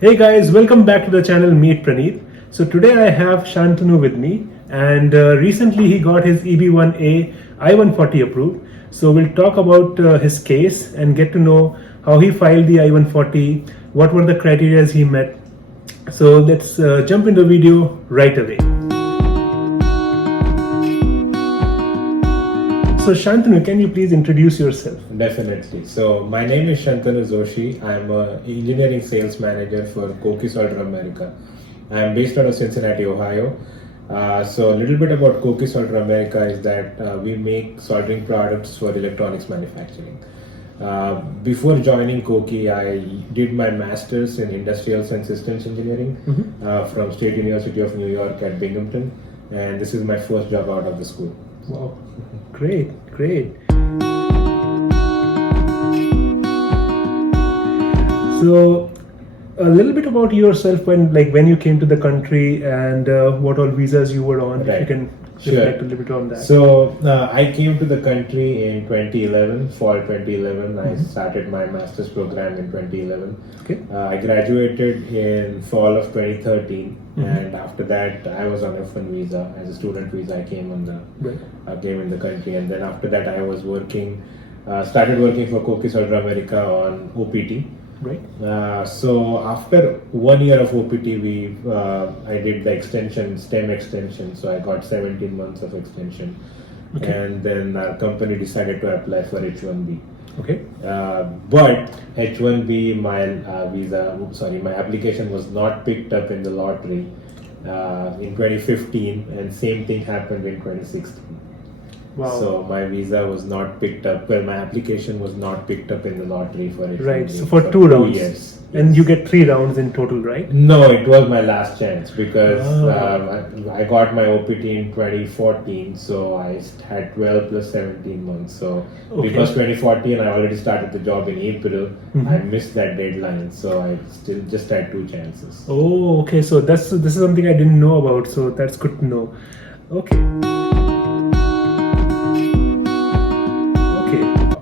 Hey guys, welcome back to the channel Meet Praneet. So today I have Shantanu with me, and recently he got his EB-1A I-140 approved. So we'll talk about his case and get to know how he filed the I-140, what were the criteria he met. So let's jump into the video right away. So Shantanu, can you please introduce yourself? Definitely. So my name is Shantanu Joshi. I'm an engineering sales manager for Koki Solder America. I'm based out of Cincinnati, Ohio. So a little bit about Koki Solder America is that we make soldering products for electronics manufacturing. Before joining Koki, I did my master's in industrials and systems engineering from State University of New York at Binghamton, and this is my first job out of the school. Wow, great. So, a little bit about yourself when you came to the country and what all visas you were on. Right. If you can reflect a little bit on that. So I came to the country in 2011, fall 2011. I started my master's program in 2011. Okay. I graduated in fall of 2013, and after that I was on F1 visa as a student visa. I came in the country, and then after that I was started working for Koki Solder America on OPT. Right. So after 1 year of OPT, I did the STEM extension. So I got 17 months of extension, and then our company decided to apply for H1B. Okay. But H1B, my application was not picked up in the lottery in 2015, and same thing happened in 2016. Wow. So my visa was not picked up. Well, my application was not picked up in the lottery for it. Right. So for 2 rounds. Years. And you get 3 rounds in total, right? No, it was my last chance because I got my OPT in 2014, so I had 12 plus 17 months. So because 2014 I already started the job in April, I missed that deadline, so I still just had 2 chances. Oh, okay. So this is something I didn't know about. So that's good to know. Okay.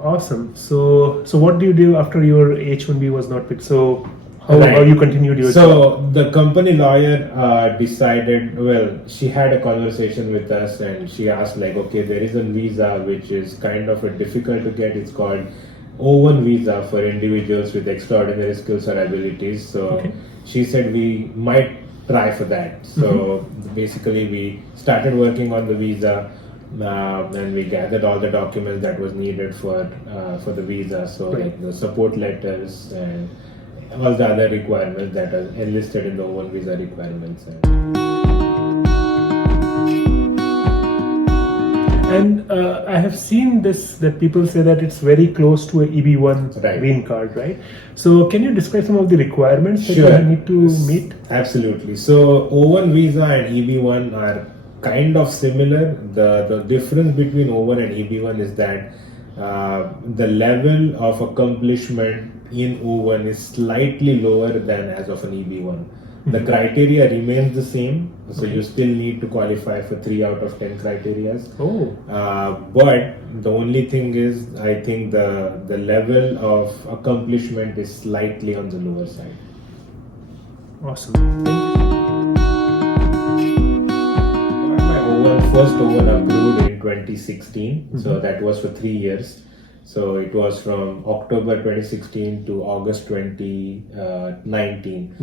Awesome. So what do you do after your H1B was not picked? So how you continued your job? So the company lawyer decided, well, she had a conversation with us and she asked okay, there is a visa which is kind of difficult to get. It's called O1 visa for individuals with extraordinary skills or abilities. So she said we might try for that. So basically we started working on the visa. And we gathered all the documents that was needed for the visa, so like the support letters and all the other requirements that are enlisted in the O1 visa requirements. And I have seen that people say that it's very close to a EB-1 green card, right? So can you describe some of the requirements that you need to meet? Absolutely. So O1 visa and EB-1 are kind of similar. The difference between O1 and EB-1 is that the level of accomplishment in O1 is slightly lower than as of an EB-1. The criteria remains the same, so you still need to qualify for 3 out of 10 criteria. But the only thing is, I think the level of accomplishment is slightly on the lower side. Awesome. Thank you. First O1 approved in 2016, so that was for 3 years. So it was from October 2016 to August 2019.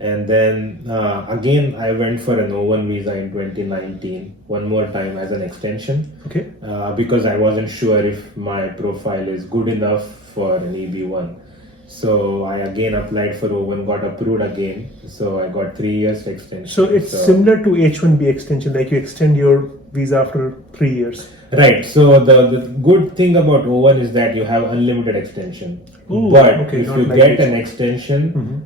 And then again I went for an O1 visa in 2019, one more time as an extension, because I wasn't sure if my profile is good enough for an EB-1. So I again applied for O1, got approved again. So I got 3 years extension. So it's similar to H1B extension, like you extend your visa after 3 years. Right. So the good thing about O1 is that you have unlimited extension. But if you get an extension,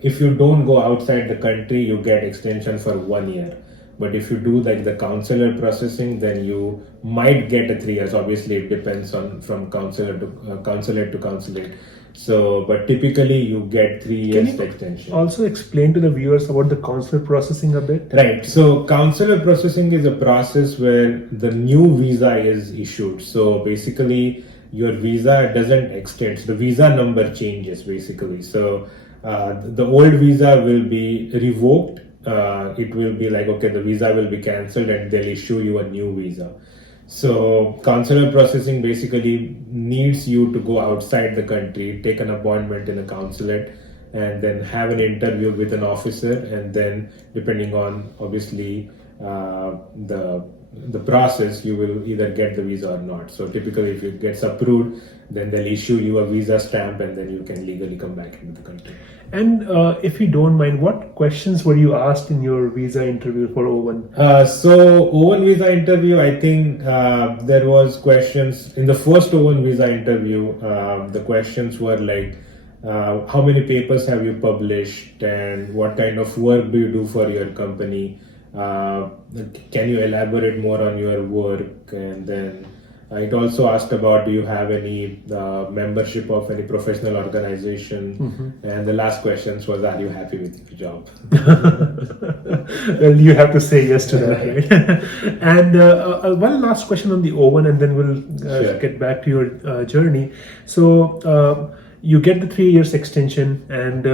if you don't go outside the country, you get extension for 1 year. But if you do the consular processing, then you might get a 3 years. Obviously, it depends on from consulate to consulate. So, but typically you get 3 years extension. Also explain to the viewers about the consular processing a bit. Right. So consular processing is a process where the new visa is issued. So basically your visa doesn't extend. So the visa number changes basically. So the old visa will be revoked. It will be like, okay, the visa will be cancelled and they'll issue you a new visa. So consular processing basically needs you to go outside the country, take an appointment in a consulate, and then have an interview with an officer, and then depending on obviously the process, you will either get the visa or not. So typically if it gets approved, then they'll issue you a visa stamp and then you can legally come back into the country. And if you don't mind, what questions were you asked in your visa interview for O1? So O1 visa interview, I think there was questions in the first O1 visa interview. The questions were like, how many papers have you published and what kind of work do you do for your company? Can you elaborate more on your work? And then it also asked about, do you have any membership of any professional organization? And the last questions was, are you happy with your job? Well, you have to say yes to that, right? And one last question on the O1, and then we'll Sure. get back to your journey. So you get the 3 years extension, and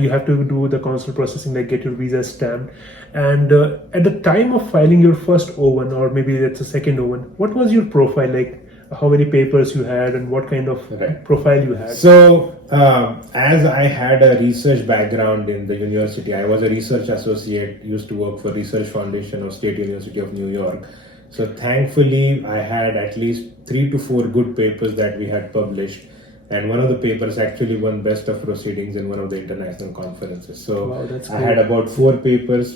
you have to do the consular processing, like get your visa stamped. And at the time of filing your first O1, or maybe that's the second O1, what was your profile like? How many papers you had, and what kind of Right. profile you had? So, as I had a research background in the university, I was a research associate, used to work for Research Foundation of State University of New York. So thankfully, I had at least 3 to 4 good papers that we had published. And one of the papers actually won Best of Proceedings in one of the international conferences. So Wow, that's I great. had about 4 papers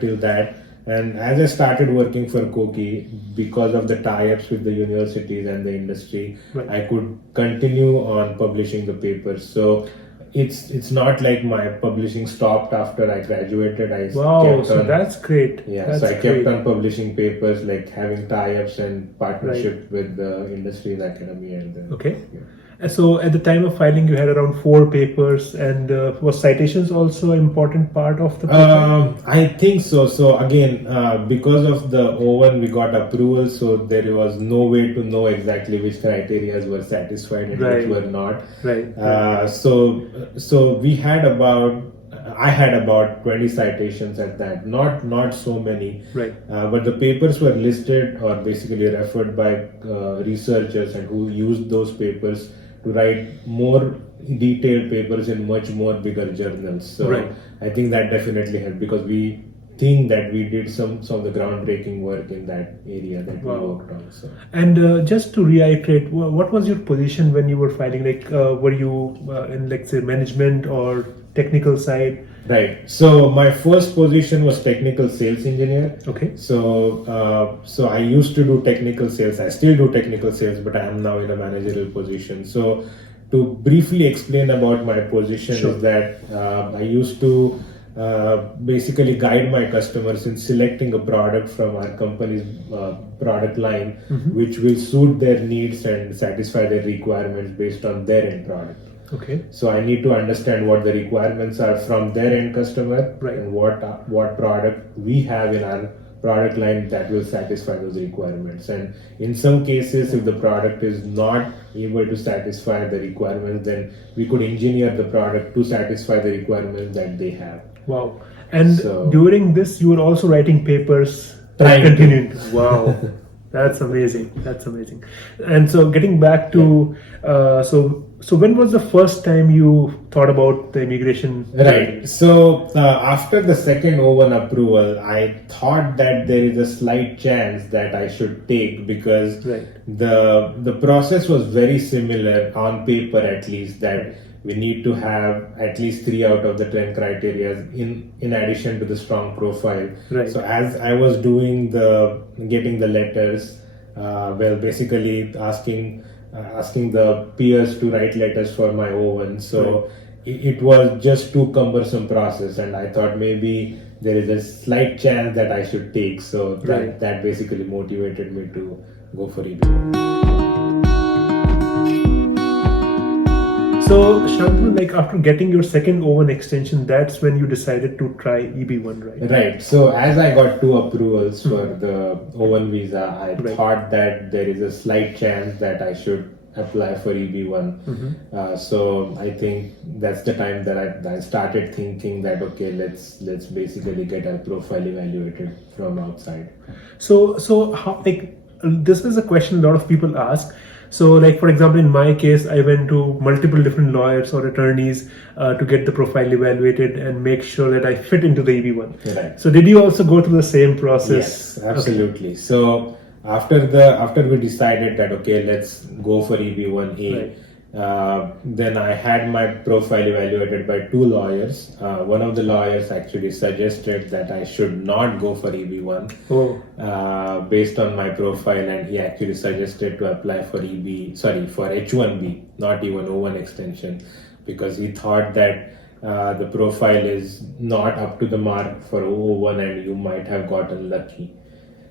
till that. And as I started working for Koki, because of the tie-ups with the universities and the industry, Right. I could continue on publishing the papers. So it's not like my publishing stopped after I graduated. I Wow, kept so on, that's great. yeah, That's so I kept great. on publishing papers, like having tie-ups and partnership with the industries academy, and then Okay. yeah. So at the time of filing, you had around 4 papers, and was citations also an important part of the paper? I think so. So again, because of the O1, we got approval, so there was no way to know exactly which criteria were satisfied and Right. which were not. Right. So we had I had about 20 citations at that, not so many. Right. But the papers were listed or basically referred by researchers and who used those papers to write more detailed papers in much more bigger journals. So Right. I think that definitely helped, because we think that we did some of the groundbreaking work in that area that Wow. we worked on. So. And just to reiterate, what was your position when you were filing? Like, were you in, like, say, management or technical side? Right. So my first position was technical sales engineer. Okay. So I used to do technical sales. I still do technical sales, but I am now in a managerial position. So to briefly explain about my position Sure. is that I used to basically guide my customers in selecting a product from our company's product line, which will suit their needs and satisfy their requirements based on their end product. Okay. So I need to understand what the requirements are from their end customer, Right. and what product we have in our product line that will satisfy those requirements. And in some cases, if the product is not able to satisfy the requirements, then we could engineer the product to satisfy the requirements that they have. Wow. And So- during this, you were also writing papers. Trying to. Continuing. Wow. That's amazing. That's amazing. And so getting back to, so when was the first time you thought about the immigration? Right. So after the second O1 approval, I thought that there is a slight chance that I should take, because Right. the process was very similar on paper, at least, that we need to have at least 3 out of the 10 criteria in addition to the strong profile. Right. So as I was getting the letters, basically asking the peers to write letters for my O1. So it was just too cumbersome process, and I thought maybe there is a slight chance that I should take. So Right. that basically motivated me to go for EB-1. So Shantanu, like after getting your second O1 extension, that's when you decided to try EB-1, right? Right. So as I got 2 approvals for the O1 visa, I Right. thought that there is a slight chance that I should apply for EB-1. So I think that's the time that I started thinking that okay, let's basically get our profile evaluated from outside. So how, like, this is a question a lot of people ask. So, like, for example, in my case, I went to multiple different lawyers or attorneys to get the profile evaluated and make sure that I fit into the EB-1. Right. So did you also go through the same process? Yes, absolutely. Okay. So after we decided that okay, let's go for EB-1A, Right. then I had my profile evaluated by two lawyers. One of the lawyers actually suggested that I should not go for EB-1 based on my profile, and he actually suggested to apply for for H-1B, not even O-1 extension, because he thought that the profile is not up to the mark for O-1 and you might have gotten lucky.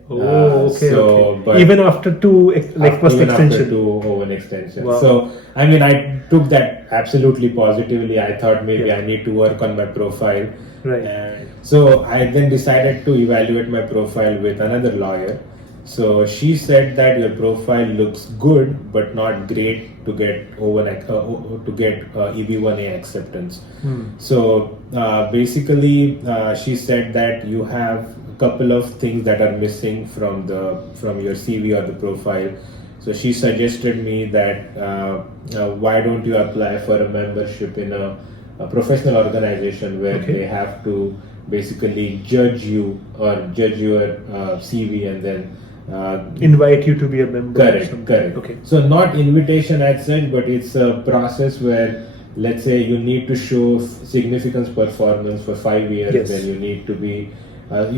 Okay. But even after two, first even extension. after two O1 extension. Wow. So, I mean, I took that absolutely positively. I thought maybe I need to work on my profile. Right. And so I then decided to evaluate my profile with another lawyer. So she said that your profile looks good, but not great to get EB-1A acceptance. So basically, she said that you have couple of things that are missing from your CV or the profile. So she suggested me that why don't you apply for a membership in a professional organization where they have to basically judge you or judge your CV and then invite you to be a member. Correct. Okay. So not invitation as such, but it's a process where, let's say, you need to show significant performance for 5 years. Yes. Then you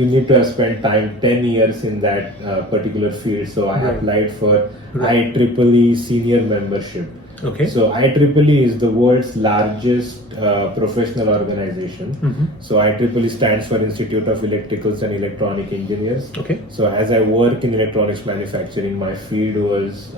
need to have spent time 10 years in that particular field. So I applied for IEEE senior membership. Okay. So IEEE is the world's largest professional organization. So IEEE stands for Institute of Electricals and Electronic Engineers. Okay. So as I work in electronics manufacturing, my field was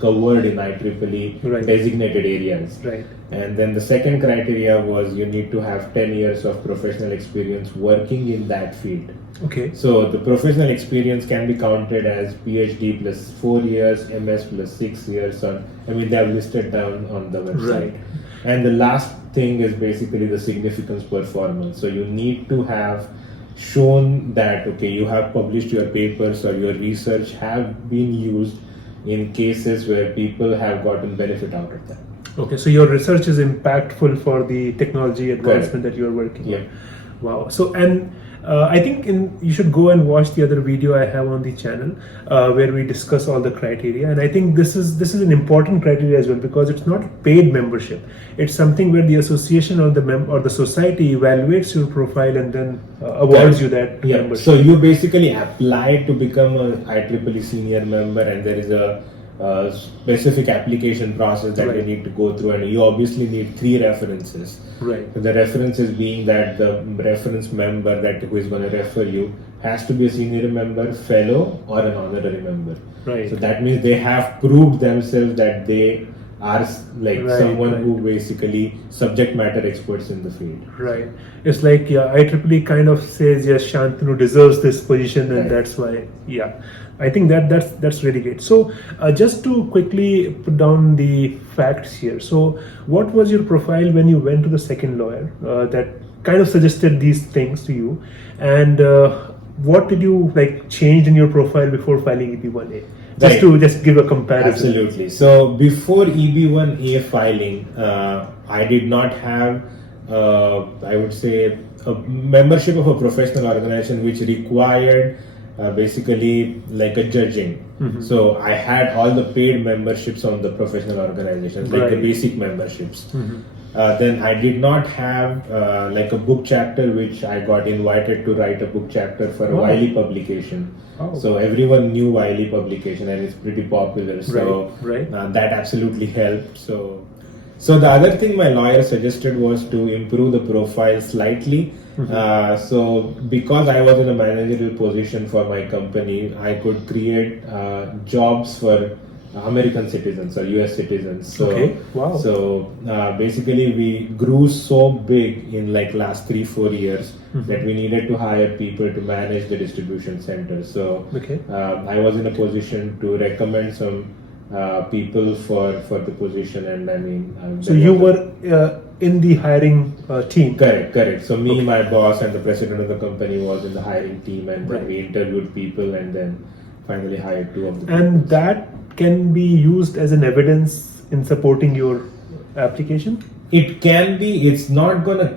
covered in IEEE designated areas. Right. And then the second criteria was you need to have 10 years of professional experience working in that field. Okay. So the professional experience can be counted as PhD plus 4 years, MS plus 6 years. They have listed down on the website. Right. And the last thing is basically the significance performance. So you need to have shown that, okay, you have published your papers or your research have been used in cases where people have gotten benefit out of that. Okay, so your research is impactful for the technology advancement that you are working on. Wow. So, and I think you should go and watch the other video I have on the channel where we discuss all the criteria. And I think this is an important criteria as well, because it's not a paid membership. It's something where the association or the society evaluates your profile and then awards you that membership. So you basically apply to become a IEEE senior member, and there is a specific application process that you need to go through, and you obviously need 3 references. Right. The references being that the reference member who is going to refer you has to be a senior member, fellow, or an honorary member. Right. So that means they have proved themselves that they are someone who basically subject matter experts in the field. Right. It's like, IEEE kind of says, yes, Shantanu deserves this position, and that's why, I think that's really great. So just to quickly put down the facts here. So what was your profile when you went to the second lawyer that kind of suggested these things to you? And what did you change in your profile before filing EB-1A? Just give a comparison. Absolutely. So before EB-1A filing, I did not have, I would say, a membership of a professional organization which required basically like a judging. So I had all the paid memberships on the professional organizations, like the basic memberships. Then I did not have like a book chapter, which I got invited to write a book chapter for a Wiley publication. So everyone knew Wiley publication, and it's pretty popular. So that absolutely helped. So the other thing my lawyer suggested was to improve the profile slightly. So because I was in a managerial position for my company, I could create jobs for American citizens or US citizens. So basically we grew so big in last 3-4 years that we needed to hire people to manage the distribution center. So I was in a position to recommend some people for the position, and I mean. So you were in the hiring team. Correct. So me, Okay. my boss, and the president of the company was in the hiring team, and then Right. we interviewed people, and then finally hired 2 of the people. And that can be used as an evidence in supporting your application? It can be. It's not gonna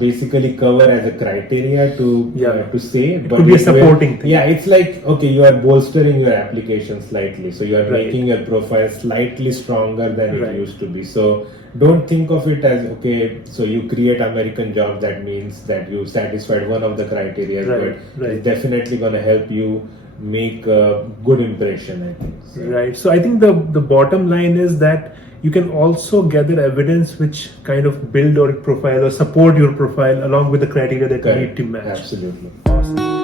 basically cover as a criteria to say. It could be a supporting thing. Yeah, it's like, okay, you are bolstering your application slightly, so you are Right. making your profile slightly stronger than Right. it used to be. So don't think of it as, okay, so you create American jobs, that means that you satisfied one of the criteria, Right, but right. it's definitely gonna help you make a good impression, I think. So, Right. So I think the bottom line is that you can also gather evidence which kind of build your profile or support your profile along with the criteria that you correct. need to match. Absolutely. Awesome.